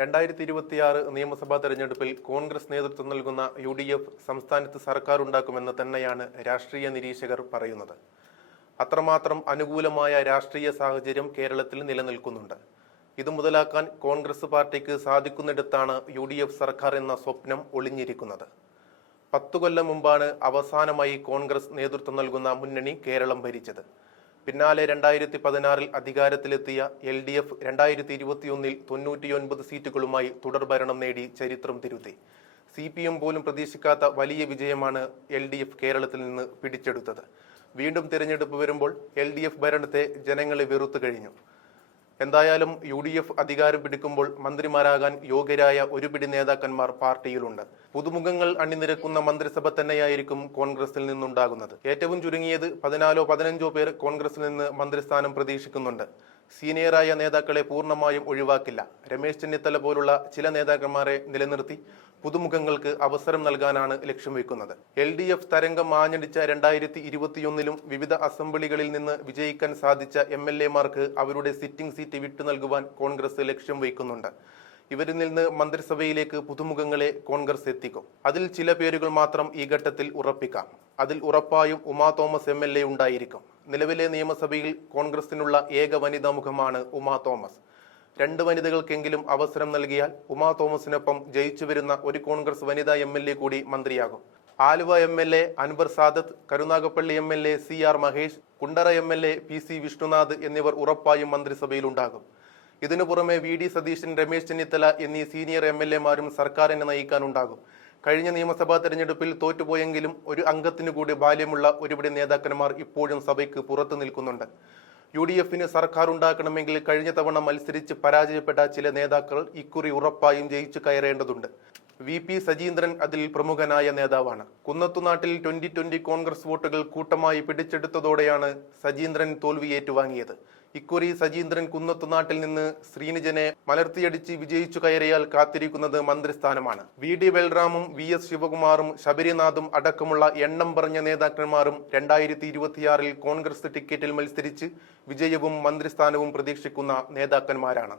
രണ്ടായിരത്തി ഇരുപത്തിയാറ് നിയമസഭാ തെരഞ്ഞെടുപ്പിൽ കോൺഗ്രസ് നേതൃത്വം നൽകുന്ന യു ഡി എഫ് സംസ്ഥാനത്ത് സർക്കാർ ഉണ്ടാക്കുമെന്ന് തന്നെയാണ് രാഷ്ട്രീയ നിരീക്ഷകർ പറയുന്നത്. അത്രമാത്രം അനുകൂലമായ രാഷ്ട്രീയ സാഹചര്യം കേരളത്തിൽ നിലനിൽക്കുന്നുണ്ട്. ഇത് മുതലാക്കാൻ കോൺഗ്രസ് പാർട്ടിക്ക് സാധിക്കുന്നിടത്താണ് യു ഡി എഫ് സർക്കാർ എന്ന സ്വപ്നം ഒളിഞ്ഞിരിക്കുന്നത്. പത്തു കൊല്ലം മുമ്പാണ് അവസാനമായി കോൺഗ്രസ് നേതൃത്വം നൽകുന്ന മുന്നണി കേരളം ഭരിച്ചത്. പിന്നാലെ രണ്ടായിരത്തി പതിനാറിൽ അധികാരത്തിലെത്തിയ എൽ ഡി എഫ് രണ്ടായിരത്തി ഇരുപത്തിയൊന്നിൽ തൊണ്ണൂറ്റിയൊൻപത് സീറ്റുകളുമായി തുടർഭരണം നേടി ചരിത്രം തിരുത്തി. സി പി എം പോലും പ്രതീക്ഷിക്കാത്ത വലിയ വിജയമാണ് എൽ ഡി എഫ് കേരളത്തിൽ നിന്ന് പിടിച്ചെടുത്തത്. വീണ്ടും തിരഞ്ഞെടുപ്പ് വരുമ്പോൾ എൽ ഡി എഫ് ഭരണത്തെ ജനങ്ങളെ വെറുത്തു കഴിഞ്ഞു. എന്തായാലും യു ഡി എഫ് അധികാരം പിടിക്കുമ്പോൾ മന്ത്രിമാരാകാൻ യോഗ്യരായ ഒരു പിടി നേതാക്കന്മാർ പാർട്ടിയിലുണ്ട്. പുതുമുഖങ്ങൾ അണിനിരക്കുന്ന മന്ത്രിസഭ തന്നെയായിരിക്കും കോൺഗ്രസിൽ നിന്നുണ്ടാകുന്നത്. ഏറ്റവും ചുരുങ്ങിയത് പതിനാലോ പതിനഞ്ചോ പേർ കോൺഗ്രസിൽ നിന്ന് മന്ത്രിസ്ഥാനം പ്രതീക്ഷിക്കുന്നുണ്ട്. സീനിയറായ നേതാക്കളെ പൂർണമായും ഒഴിവാക്കില്ല. രമേശ് ചെന്നിത്തല പോലുള്ള ചില നേതാക്കന്മാരെ നിലനിർത്തി പുതുമുഖങ്ങൾക്ക് അവസരം നൽകാനാണ് ലക്ഷ്യം വെക്കുന്നത് എൽ ഡി എഫ് തരംഗം ആഞ്ഞടിച്ച രണ്ടായിരത്തി ഇരുപത്തിയൊന്നിലും വിവിധ അസംബ്ലികളിൽ നിന്ന് വിജയിക്കാൻ സാധിച്ച എം എൽ എമാർക്ക് അവരുടെ സിറ്റിംഗ് സീറ്റ് വിട്ടു നൽകുവാൻ കോൺഗ്രസ് ലക്ഷ്യം വയ്ക്കുന്നുണ്ട്. ഇവരിൽ നിന്ന് മന്ത്രിസഭയിലേക്ക് പുതുമുഖങ്ങളെ കോൺഗ്രസ് എത്തിക്കും. അതിൽ ചില പേരുകൾ മാത്രം ഈ ഘട്ടത്തിൽ ഉറപ്പിക്കാം. അതിൽ ഉറപ്പായും Uma Thomas M L A ഉണ്ടായിരിക്കും. നിലവിലെ നിയമസഭയിൽ കോൺഗ്രസിനുള്ള ഏക വനിതാ മുഖമാണ് ഉമാ തോമസ്. രണ്ട് വനിതകൾക്കെങ്കിലും അവസരം നൽകിയാൽ ഉമാ തോമസിനൊപ്പം ജയിച്ചു വരുന്ന ഒരു കോൺഗ്രസ് വനിതാ എം എൽ എ കൂടി മന്ത്രിയാകും. Aluva M L A Anwar Sadath Karunagappally M L A C R Mahesh Kundara M L A P C Vishnunath എന്നിവർ ഉറപ്പായും മന്ത്രിസഭയിലുണ്ടാകും. ഇതിനു പുറമെ വി ഡി സതീശൻ രമേശ് ചെന്നിത്തല എന്നീ സീനിയർ എം എൽ എമാരും സർക്കാരിനെ നയിക്കാനുണ്ടാകും. കഴിഞ്ഞ നിയമസഭാ തെരഞ്ഞെടുപ്പിൽ തോറ്റുപോയെങ്കിലും ഒരു അംഗത്തിനു കൂടി ബാല്യമുള്ള ഒരുപിടി നേതാക്കന്മാർ ഇപ്പോഴും സഭയ്ക്ക് പുറത്തു നിൽക്കുന്നുണ്ട്. യു ഡി എഫിന് സർക്കാർ ഉണ്ടാക്കണമെങ്കിൽ കഴിഞ്ഞ തവണ മത്സരിച്ച് പരാജയപ്പെട്ട ചില നേതാക്കൾ ഇക്കുറി ഉറപ്പായും ജയിച്ചു കയറേണ്ടതുണ്ട്. വി പി സജീന്ദ്രൻ അതിൽ പ്രമുഖനായ നേതാവാണ്. കുന്നത്തുനാട്ടിൽ ട്വന്റി ട്വന്റി കോൺഗ്രസ് വോട്ടുകൾ കൂട്ടമായി പിടിച്ചെടുത്തതോടെയാണ് സജീന്ദ്രൻ തോൽവി ഏറ്റുവാങ്ങിയത് ഇക്കുറി സജീന്ദ്രൻ കുന്നത്തുനാട്ടിൽ നിന്ന് ശ്രീനിജനെ മലർത്തിയടിച്ച് വിജയിച്ചു കയറിയാൽ കാത്തിരിക്കുന്നത് മന്ത്രിസ്ഥാനമാണ്. വി ഡി ബൽറാമും വി എസ് ശിവകുമാറും ശബരിനാഥും അടക്കമുള്ള എണ്ണം പറഞ്ഞ നേതാക്കന്മാരും രണ്ടായിരത്തി ഇരുപത്തിയാറിൽ കോൺഗ്രസ് ടിക്കറ്റിൽ മത്സരിച്ച് വിജയവും മന്ത്രിസ്ഥാനവും പ്രതീക്ഷിക്കുന്ന നേതാക്കന്മാരാണ്.